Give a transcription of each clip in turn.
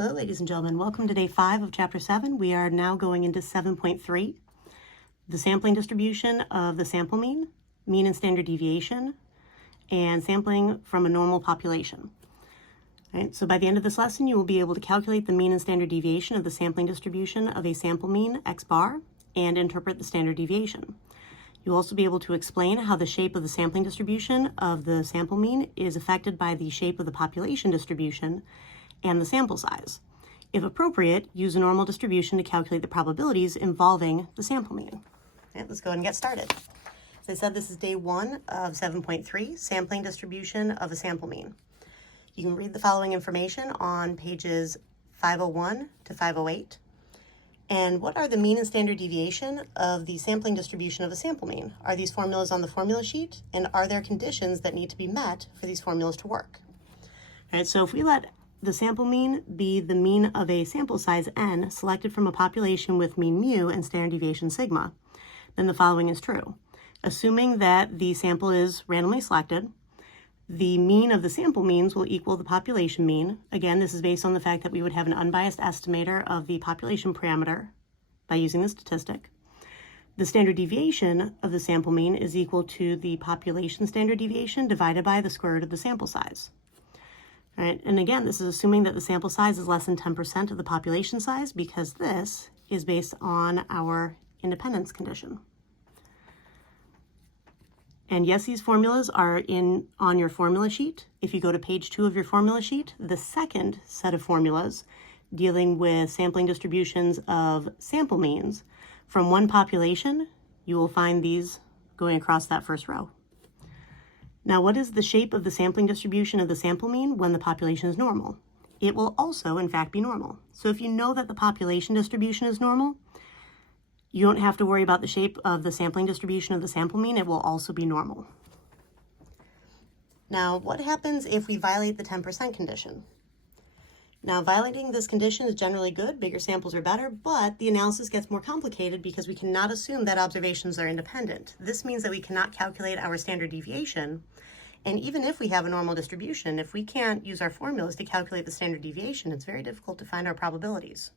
Hello, ladies and gentlemen. Welcome to day 5 of chapter 7. We are now going into 7.3, the sampling distribution of the sample mean, mean and standard deviation, and sampling from a normal population. All right, so by the end of this lesson, you will be able to calculate the mean and standard deviation of the sampling distribution of a sample mean, x bar, and interpret the standard deviation. You'll also be able to explain how the shape of the sampling distribution of the sample mean is affected by the shape of the population distribution and the sample size. If appropriate, use a normal distribution to calculate the probabilities involving the sample mean. All right, let's go ahead and get started. As I said, this is day 1 of 7.3, sampling distribution of a sample mean. You can read the following information on pages 501 to 508. And what are the mean and standard deviation of the sampling distribution of a sample mean? Are these formulas on the formula sheet? And are there conditions that need to be met for these formulas to work? All right, so if we let the sample mean be the mean of a sample size n selected from a population with mean mu and standard deviation sigma, then the following is true. Assuming that the sample is randomly selected, the mean of the sample means will equal the population mean. Again, this is based on the fact that we would have an unbiased estimator of the population parameter by using the statistic. The standard deviation of the sample mean is equal to the population standard deviation divided by the square root of the sample size. All right, and again, this is assuming that the sample size is less than 10% of the population size, because this is based on our independence condition. And yes, these formulas are on your formula sheet. If you go to page 2 of your formula sheet, the second set of formulas dealing with sampling distributions of sample means from one population, you will find these going across that first row. Now, what is the shape of the sampling distribution of the sample mean when the population is normal? It will also, in fact, be normal. So if you know that the population distribution is normal, you don't have to worry about the shape of the sampling distribution of the sample mean. It will also be normal. Now, what happens if we violate the 10% condition? Now, violating this condition is generally good. Bigger samples are better, but the analysis gets more complicated because we cannot assume that observations are independent. This means that we cannot calculate our standard deviation. And even if we have a normal distribution, if we can't use our formulas to calculate the standard deviation, it's very difficult to find our probabilities.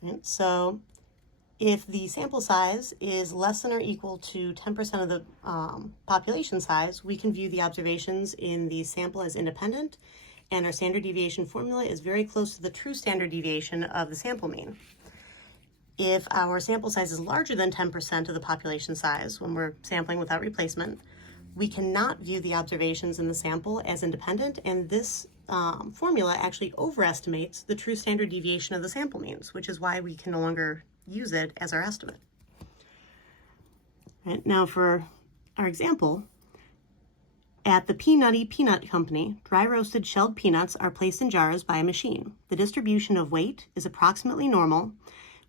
Right, so if the sample size is less than or equal to 10% of the population size, we can view the observations in the sample as independent, and our standard deviation formula is very close to the true standard deviation of the sample mean. If our sample size is larger than 10% of the population size when we're sampling without replacement, we cannot view the observations in the sample as independent, and this formula actually overestimates the true standard deviation of the sample means, which is why we can no longer use it as our estimate. Right, now for our example, at the Peanutty Peanut Company, dry roasted shelled peanuts are placed in jars by a machine. The distribution of weight is approximately normal,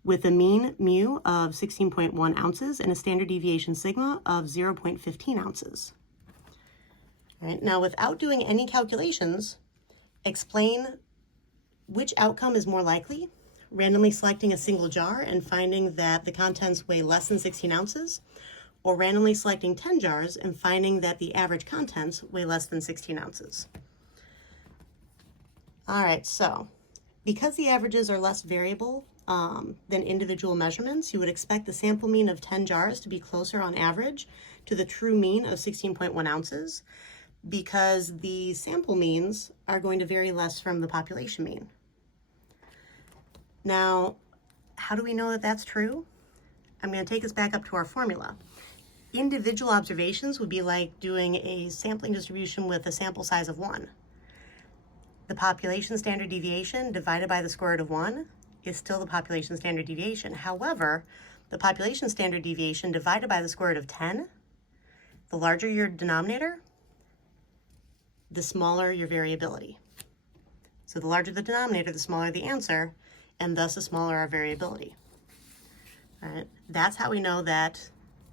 with a mean mu of 16.1 ounces and a standard deviation sigma of 0.15 ounces. All right, now without doing any calculations, explain which outcome is more likely: randomly selecting a single jar and finding that the contents weigh less than 16 ounces, or randomly selecting 10 jars and finding that the average contents weigh less than 16 ounces. All right, so because the averages are less variable than individual measurements, you would expect the sample mean of 10 jars to be closer on average to the true mean of 16.1 ounces, because the sample means are going to vary less from the population mean. Now, how do we know that that's true? I'm going to take us back up to our formula. Individual observations would be like doing a sampling distribution with a sample size of 1. The population standard deviation divided by the square root of 1 is still the population standard deviation. However, the population standard deviation divided by the square root of 10, the larger your denominator, the smaller your variability. So the larger the denominator, the smaller the answer, and thus the smaller our variability. All right, that's how we know that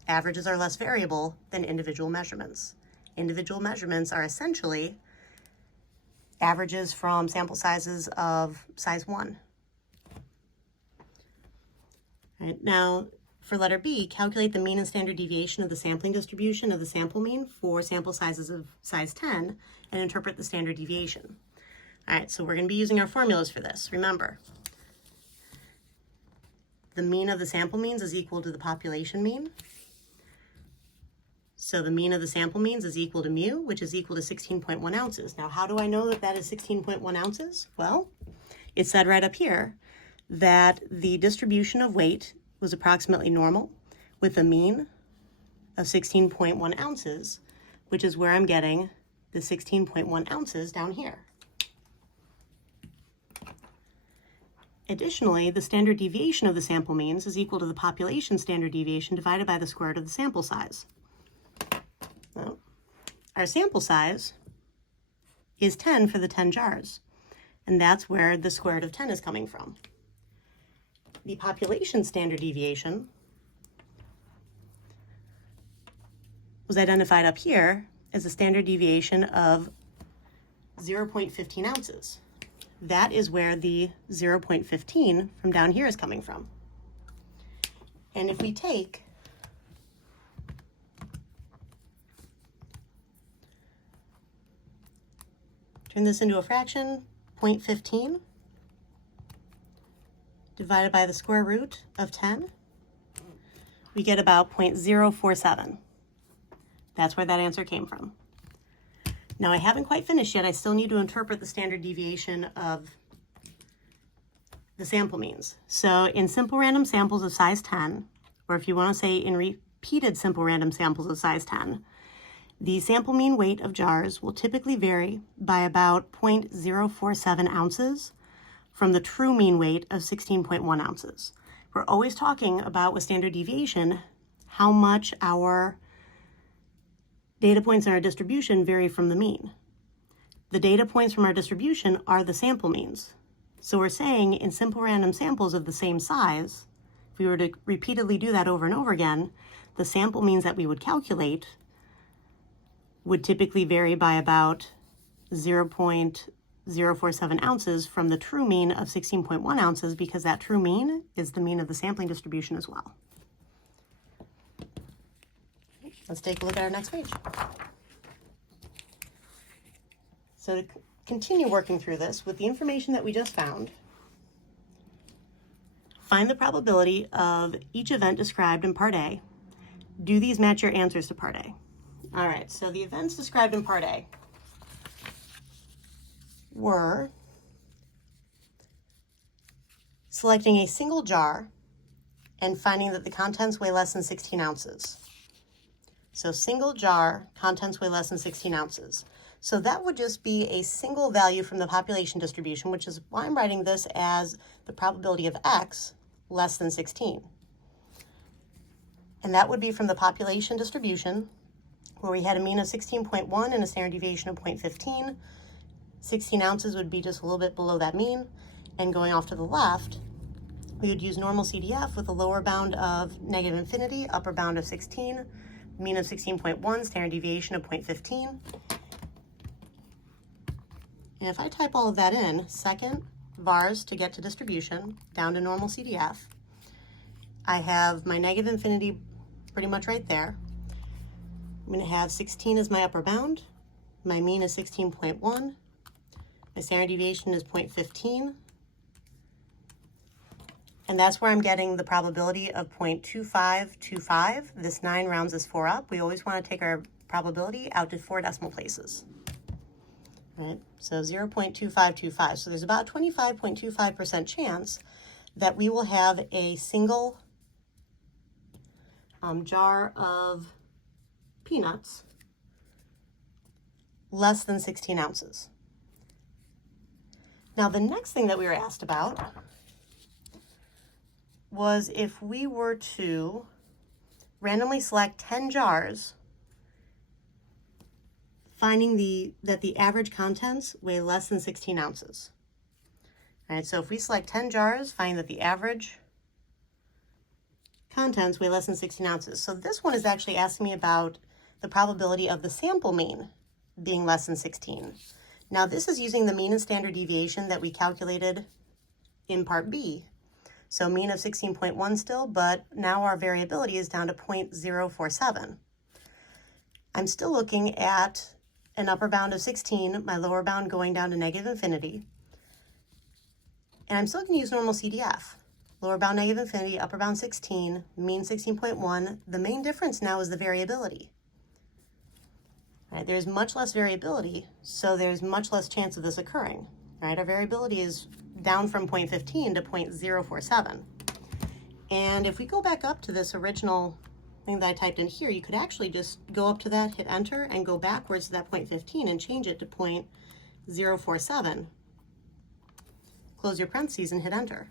averages are less variable than individual measurements. Individual measurements are essentially averages from sample sizes of size 1. All right, now for letter B, calculate the mean and standard deviation of the sampling distribution of the sample mean for sample sizes of size 10 and interpret the standard deviation. All right, so we're going to be using our formulas for this. Remember, the mean of the sample means is equal to the population mean. So the mean of the sample means is equal to mu, which is equal to 16.1 ounces. Now, how do I know that that is 16.1 ounces? Well, it said right up here that the distribution of weight was approximately normal with a mean of 16.1 ounces, which is where I'm getting the 16.1 ounces down here. Additionally, the standard deviation of the sample means is equal to the population standard deviation divided by the square root of the sample size. Well, our sample size is 10 for the 10 jars, and that's where the square root of 10 is coming from. The population standard deviation was identified up here as a standard deviation of 0.15 ounces. That is where the 0.15 from down here is coming from. And if we take turn this into a fraction, 0.15 divided by the square root of 10, we get about 0.047. That's where that answer came from. Now, I haven't quite finished yet. I still need to interpret the standard deviation of the sample means. So in simple random samples of size 10, or if you want to say in repeated simple random samples of size 10, the sample mean weight of jars will typically vary by about 0.047 ounces from the true mean weight of 16.1 ounces. We're always talking about, with standard deviation, how much our data points in our distribution vary from the mean. The data points from our distribution are the sample means. So we're saying in simple random samples of the same size, if we were to repeatedly do that over and over again, the sample means that we would calculate would typically vary by about 0.047 ounces from the true mean of 16.1 ounces, because that true mean is the mean of the sampling distribution as well. Let's take a look at our next page. So to continue working through this with the information that we just found, find the probability of each event described in Part A. Do these match your answers to Part A? All right, so the events described in Part A were selecting a single jar and finding that the contents weigh less than 16 ounces. So single jar, contents weigh less than 16 ounces. So that would just be a single value from the population distribution, which is why I'm writing this as the probability of X less than 16. And that would be from the population distribution, where we had a mean of 16.1 and a standard deviation of 0.15. 16 ounces would be just a little bit below that mean. And going off to the left, we would use normal CDF with a lower bound of negative infinity, upper bound of 16, mean of 16.1, standard deviation of 0.15. And if I type all of that in, second vars to get to distribution, down to normal CDF, I have my negative infinity pretty much right there. I'm going to have 16 as my upper bound. My mean is 16.1. My standard deviation is 0.15. And that's where I'm getting the probability of 0.2525. This 9 rounds this 4 up. We always want to take our probability out to 4 decimal places. Right? So 0.2525. So there's about a 25.25% chance that we will have a single jar of peanuts less than 16 ounces. Now, the next thing that we were asked about was if we were to randomly select 10 jars, finding that the average contents weigh less than 16 ounces. All right, so if we select 10 jars, find that the average contents weigh less than 16 ounces. So this one is actually asking me about the probability of the sample mean being less than 16. Now, this is using the mean and standard deviation that we calculated in Part B. So mean of 16.1 still, but now our variability is down to 0.047. I'm still looking at an upper bound of 16, my lower bound going down to negative infinity. And I'm still going to use normal CDF. Lower bound negative infinity, upper bound 16, mean 16.1. The main difference now is the variability. Right, there's much less variability, so there's much less chance of this occurring. Right, our variability is down from 0.15 to 0.047. And if we go back up to this original thing that I typed in here, you could actually just go up to that, hit enter, and go backwards to that 0.15 and change it to 0.047. Close your parentheses and hit enter.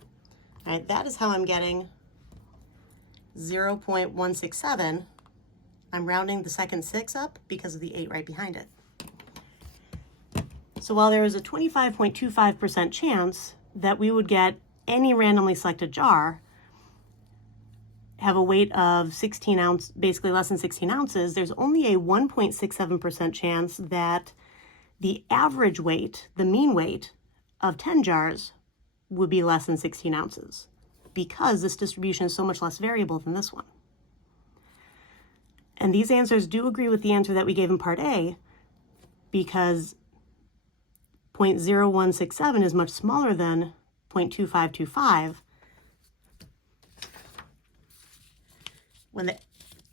All right, that is how I'm getting 0.167. I'm rounding the second 6 up because of the 8 right behind it. So while there is a 25.25% chance that we would get any randomly selected jar have a weight of 16 ounce, basically less than 16 ounces, there's only a 1.67% chance that the average weight, the mean weight of 10 jars would be less than 16 ounces because this distribution is so much less variable than this one. And these answers do agree with the answer that we gave in part A because 0.0167 is much smaller than 0.2525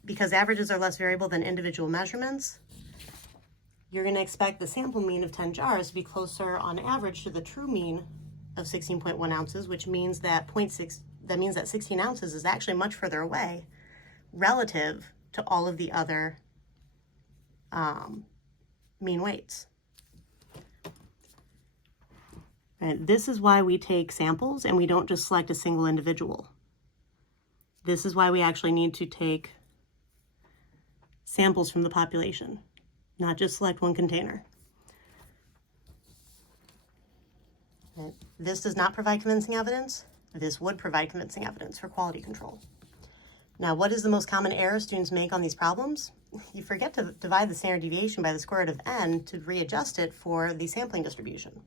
because averages are less variable than individual measurements. You're going to expect the sample mean of 10 jars to be closer on average to the true mean of 16.1 ounces, which means that 16 ounces is actually much further away relative to all of the other mean weights. And this is why we take samples and we don't just select a single individual. This is why we actually need to take samples from the population, not just select one container. And this does not provide convincing evidence. This would provide convincing evidence for quality control. Now, what is the most common error students make on these problems? You forget to divide the standard deviation by the square root of n to readjust it for the sampling distribution.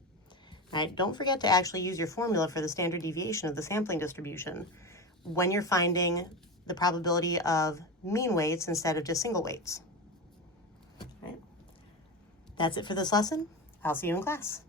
Right? Don't forget to actually use your formula for the standard deviation of the sampling distribution when you're finding the probability of mean weights instead of just single weights. Right? That's it for this lesson. I'll see you in class.